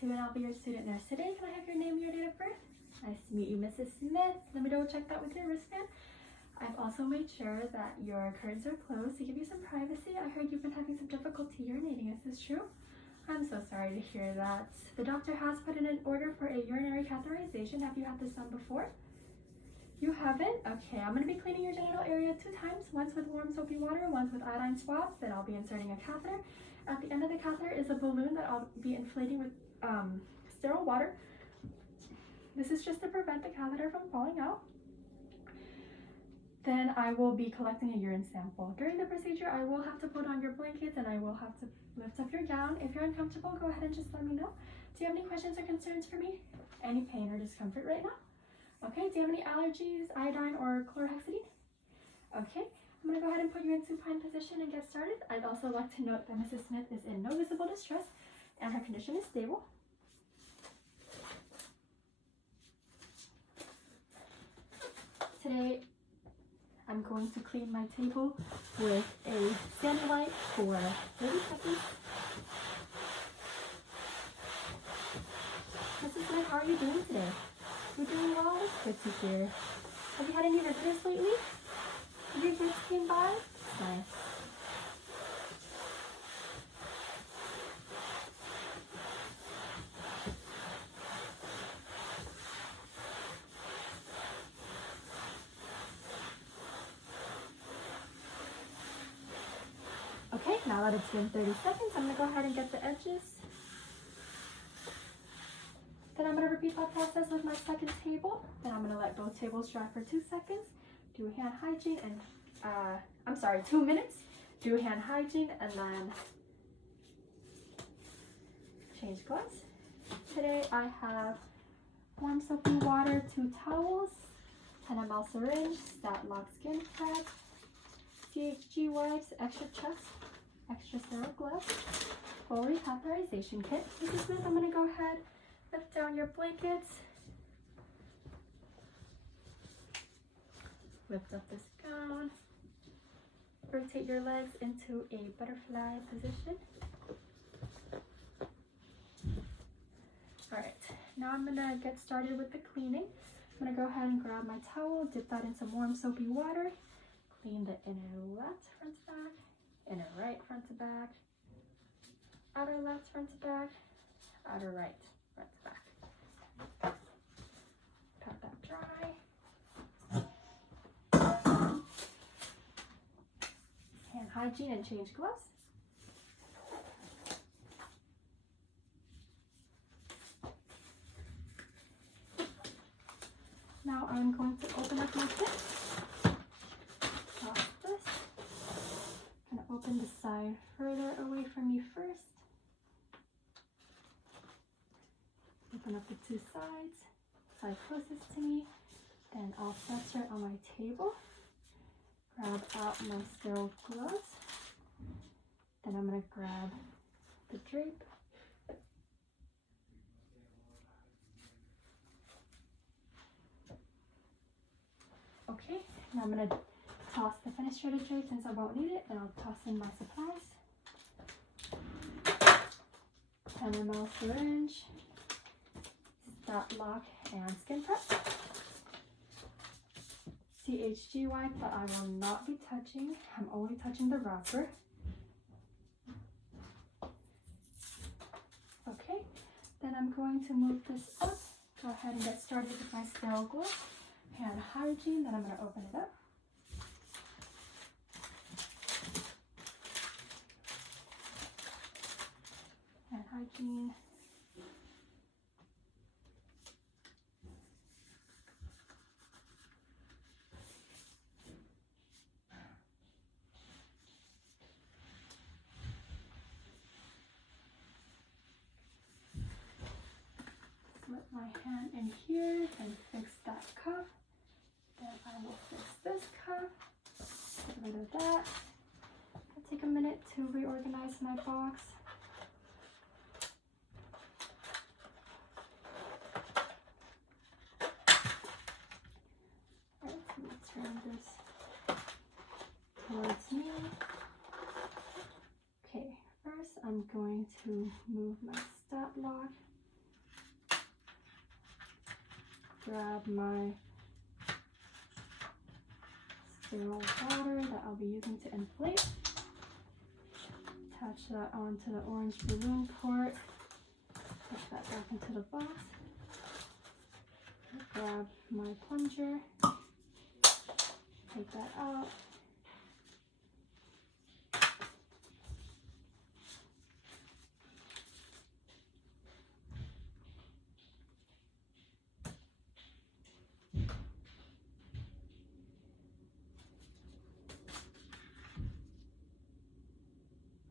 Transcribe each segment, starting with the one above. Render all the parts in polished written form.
2, and I'll be your student nurse today. Can I have your name and your date of birth? Nice to meet you, Mrs. Smith. Let me double check that with your wristband. I've also made sure that your curtains are closed to give you some privacy. I heard you've been having some difficulty urinating. Is this true? I'm so sorry to hear that. The doctor has put in an order for a urinary catheterization. Have you had this done before? You haven't? Okay, I'm going to be cleaning your genital area 2 times, once with warm soapy water, once with iodine swabs. Then I'll be inserting a catheter. At the end of the catheter is a balloon that I'll be inflating with sterile water. This is just to prevent the catheter from falling out. Then I will be collecting a urine sample. During the procedure, I will have to put on your blankets and I will have to lift up your gown. If you're uncomfortable, go ahead and just let me know. Do you have any questions or concerns for me? Any pain or discomfort right now? Okay, do you have any allergies, iodine or chlorhexidine? Okay, I'm gonna go ahead and put you in supine position and get started. I'd also like to note that Mrs. Smith is in no visible distress and her condition is stable. Today, I'm going to clean my table with a sandy wipe for 30 seconds. Mrs. Smith, how are you doing today? You're doing well? Good to hear. Have you had any visitors lately? Have your kids came by? Nice. Okay, now that it's been 30 seconds, I'm going to go ahead and get the edges. Then I'm going to repeat that process with my second table. Then I'm going to let both tables dry for 2 seconds. Do hand hygiene and, 2 minutes. Do hand hygiene and then change gloves. Today I have warm soapy water, 2 towels, 10 ml syringe, stat lock skin prep, CHG wipes, extra chest, extra sterile gloves, foley catheterization kit. Mrs. Smith, I'm going to go ahead, lift down your blankets, lift up this gown, rotate your legs into a butterfly position. Alright, now I'm going to get started with the cleaning. I'm going to go ahead and grab my towel, dip that in some warm soapy water, clean the inner left front to back, inner right front to back, outer left front to back, outer right front to back. Pat that dry. Hand hygiene and change gloves. Now I'm going to open up my kit. Toss this. I'm going to open the side further away from me first. Open up the 2 sides. Side closest to me. Then I'll center on my table. Grab out my sterile gloves. Then I'm going to grab the drape. Okay, now I'm going to toss the fenestrated drape since I won't need it. Then I'll toss in my supplies. 10 ml syringe, stat lock, and skin prep. CHG wipe that I will not be touching. I'm only touching the wrapper. Okay, then I'm going to move this up. Go ahead and get started with my sterile glove. Hand hygiene, then I'm going to open it up. Hand hygiene. Slip my hand in here and fix that cuff. Then I will fix this cuff, get rid of that. I'll take a minute to reorganize my box. Alright, so let's turn this towards me. Okay, first I'm going to move my stat lock grab my sterile water that I'll be using to inflate. Attach that onto the orange balloon port. Put that back into the box. Grab my plunger. Take that out.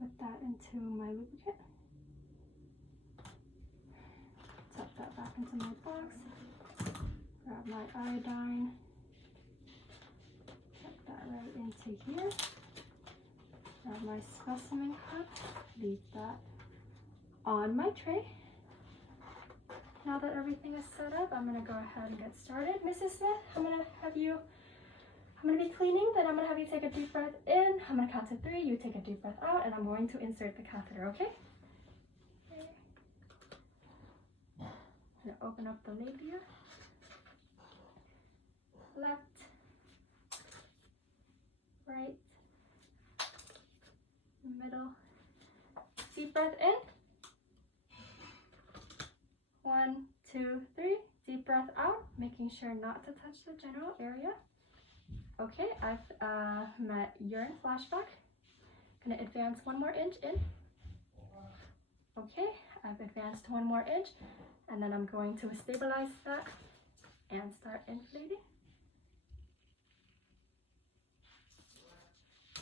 Put that into my lubricant. Tuck that back into my box. Grab my iodine. Tuck that right into here. Grab my specimen cup. Leave that on my tray. Now that everything is set up, I'm going to go ahead and get started. Mrs. Smith, I'm going to be cleaning, then I'm going to have you take a deep breath in. I'm going to count to 3, you take a deep breath out, and I'm going to insert the catheter, okay? I'm going to open up the labia. Left, right, middle. Deep breath in. 1, 2, 3. Deep breath out, making sure not to touch the general area. Okay, I've met urine flashback. Gonna advance 1 more inch in. Okay, I've advanced 1 more inch, and then I'm going to stabilize that and start inflating.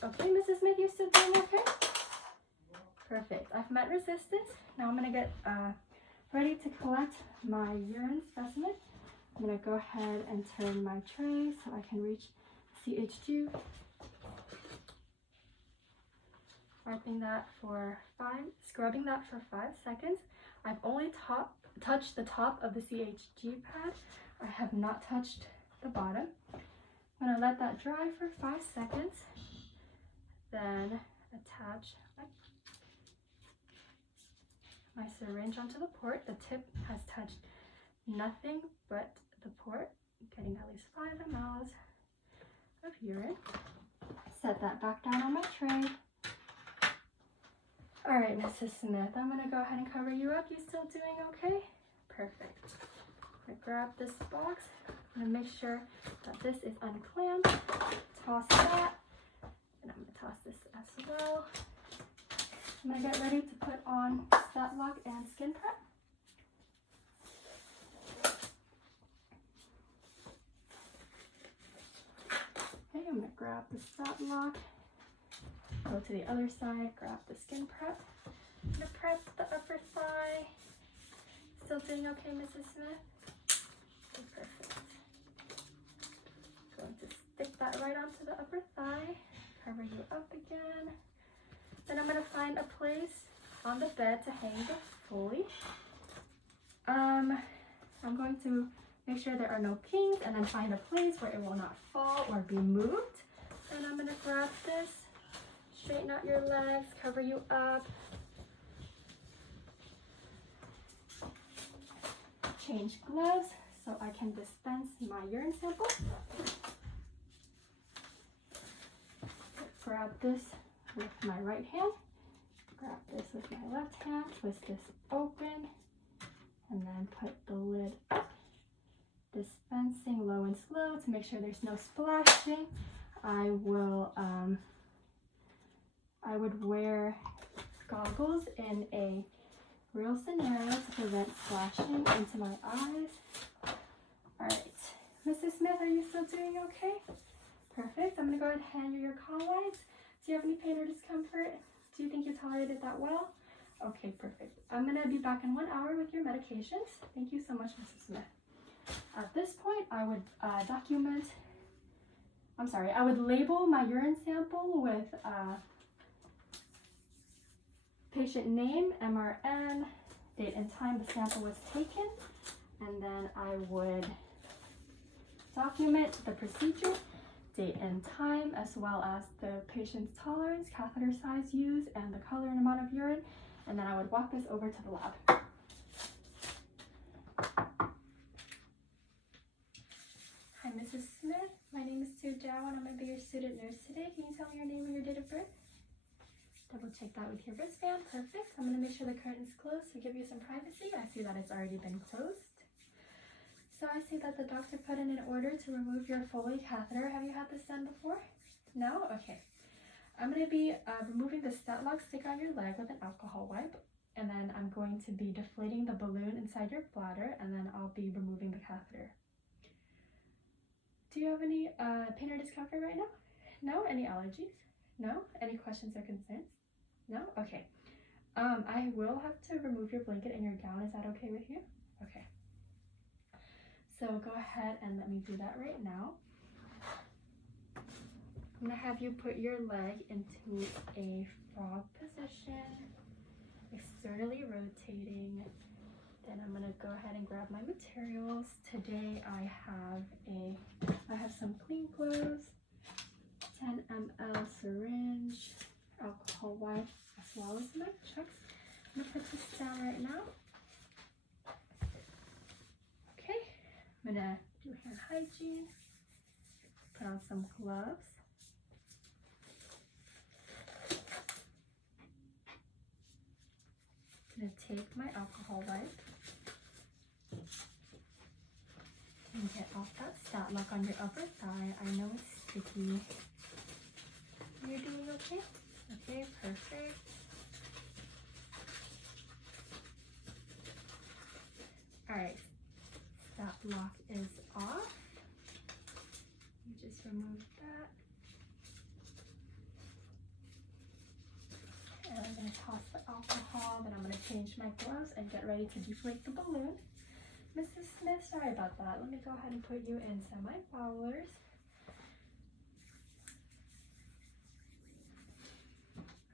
Okay, Mrs. Smith, you still doing okay? Perfect. I've met resistance. Now I'm gonna get ready to collect my urine specimen. I'm gonna go ahead and turn my tray so I can reach CH2. Scrubbing that for 5 seconds. I've only touched the top of the CHG pad. I have not touched the bottom. I'm gonna let that dry for 5 seconds. Then attach my syringe onto the port. The tip has touched nothing but the port, getting at least 5 mL of urine. Set that back down on my tray. All right, Mrs. Smith, I'm gonna go ahead and cover you up. You still doing okay? Perfect. I'm gonna grab this box. I'm gonna make sure that this is unclamped. Toss that, and I'm gonna toss this as well. I'm gonna get ready to put on stat lock and skin prep. Okay, I'm gonna grab the stat lock, go to the other side, grab the skin prep. I'm gonna prep the upper thigh. Still doing okay, Mrs. Smith? Okay, perfect. Going to stick that right onto the upper thigh, cover you up again. Then I'm gonna find a place on the bed to hang the foley. I'm going to make sure there are no pings and then find a place where it will not fall or be moved. And I'm gonna grab this, straighten out your legs, cover you up. Change gloves so I can dispense my urine sample. Grab this with my right hand, grab this with my left hand, twist this open, and then put the lid up. Dispensing low and slow to make sure there's no splashing. I would wear goggles in a real scenario to prevent splashing into my eyes. All right, Mrs. Smith, are you still doing okay? Perfect. I'm gonna go ahead and hand you your call lights. Do you have any pain or discomfort? Do you think you tolerated that well? Okay, perfect. I'm gonna be back in 1 hour with your medications. Thank you so much, Mrs. Smith. At this point, I would I would label my urine sample with patient name, MRN, date and time the sample was taken, and then I would document the procedure, date and time, as well as the patient's tolerance, catheter size used, and the color and amount of urine, and then I would walk this over to the lab. Mrs. Smith. My name is Sue Zhao and I'm going to be your student nurse today. Can you tell me your name and your date of birth? Double check that with your wristband. Perfect. I'm going to make sure the curtain's closed to give you some privacy. I see that it's already been closed. So I see that the doctor put in an order to remove your foley catheter. Have you had this done before? No? Okay. I'm going to be removing the stat lock stick on your leg with an alcohol wipe. And then I'm going to be deflating the balloon inside your bladder, and then I'll be removing the catheter. Do you have any pain or discomfort right now? No? Any allergies? No? Any questions or concerns? No? Okay. I will have to remove your blanket and your gown. Is that okay with you? Okay. So go ahead and let me do that right now. I'm going to have you put your leg into a frog position, externally rotating. Then I'm going to go ahead and grab my materials. Today I have some clean clothes, 10 ml syringe, alcohol wipe, as well as my chucks. I'm going to put this down right now. Okay, I'm going to do hand hygiene, put on some gloves. I'm going to take my alcohol wipe and get off that stat lock on your upper thigh. I know it's sticky. You're doing okay? Okay, perfect. Alright, stat lock is off. You just remove that. And I'm going to toss the alcohol, then I'm going to change my gloves and get ready to deflate the balloon. Mrs. Smith, sorry about that. Let me go ahead and put you in semi-foulers.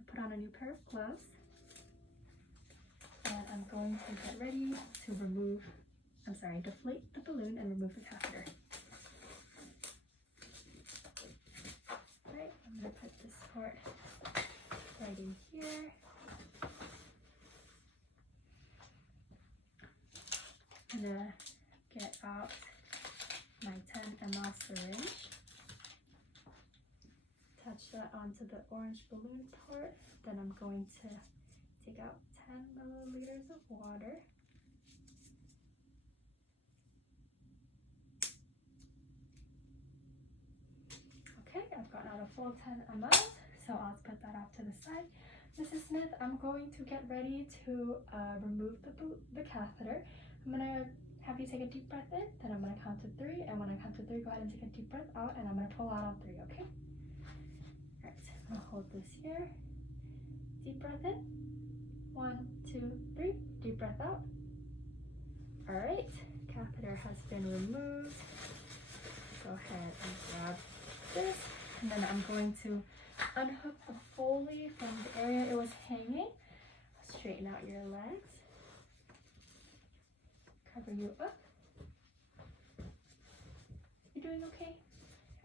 Put on a new pair of gloves. And I'm going to get ready to deflate the balloon and remove the catheter. Alright, I'm going to put this part right in here. I'm gonna get out my 10 ml syringe, touch that onto the orange balloon part, then I'm going to take out 10 milliliters of water. Okay, I've gotten out a full 10 ml, so I'll put that off to the side. Mrs. Smith, I'm going to get ready to remove the catheter. I'm going to have you take a deep breath in, then I'm going to count to 3, and when I count to 3, go ahead and take a deep breath out, and I'm going to pull out on 3, okay? Alright, I'm going to hold this here. Deep breath in. 1, 2, 3. Deep breath out. Alright, catheter has been removed. Go ahead and grab this, and then I'm going to unhook the foley from the area it was hanging. Straighten out your legs. Cover you up. You doing okay?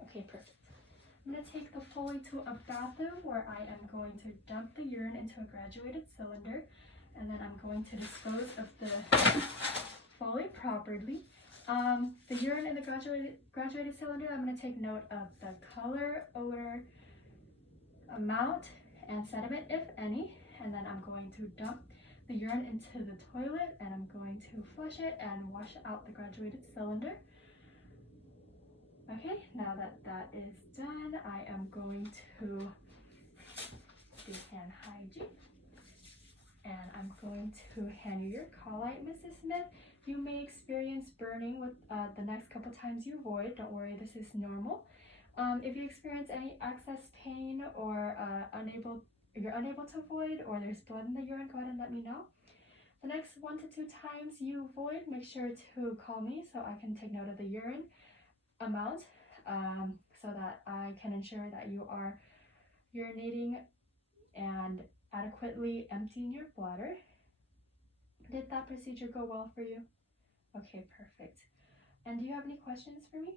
Okay, perfect. I'm going to take the foley to a bathroom where I am going to dump the urine into a graduated cylinder, and then I'm going to dispose of the foley properly. The urine in the graduated cylinder, I'm going to take note of the color, odor, amount, and sediment, if any, and then I'm going to dump the urine into the toilet, and I'm going to flush it and wash out the graduated cylinder. Okay, now that that is done, I am going to do hand hygiene, and I'm going to hand you your call-light, Mrs. Smith. You may experience burning with the next couple times you void. Don't worry, this is normal. If you experience any excess pain or you're unable to void, or there's blood in the urine, go ahead and let me know. The next 1 to 2 times you void, make sure to call me so I can take note of the urine amount, so that I can ensure that you are urinating and adequately emptying your bladder. Did that procedure go well for you? Okay, perfect. And do you have any questions for me?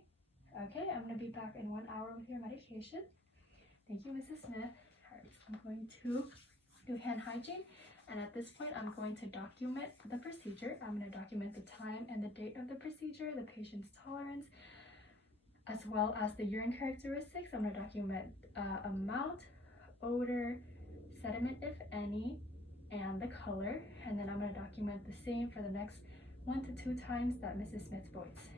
Okay, I'm going to be back in 1 hour with your medication. Thank you, Mrs. Smith. All right, I'm going to do hand hygiene, and at this point, I'm going to document the procedure. I'm going to document the time and the date of the procedure, the patient's tolerance, as well as the urine characteristics. I'm going to document amount, odor, sediment if any, and the color. And then I'm going to document the same for the next 1 to 2 times that Mrs. Smith voids.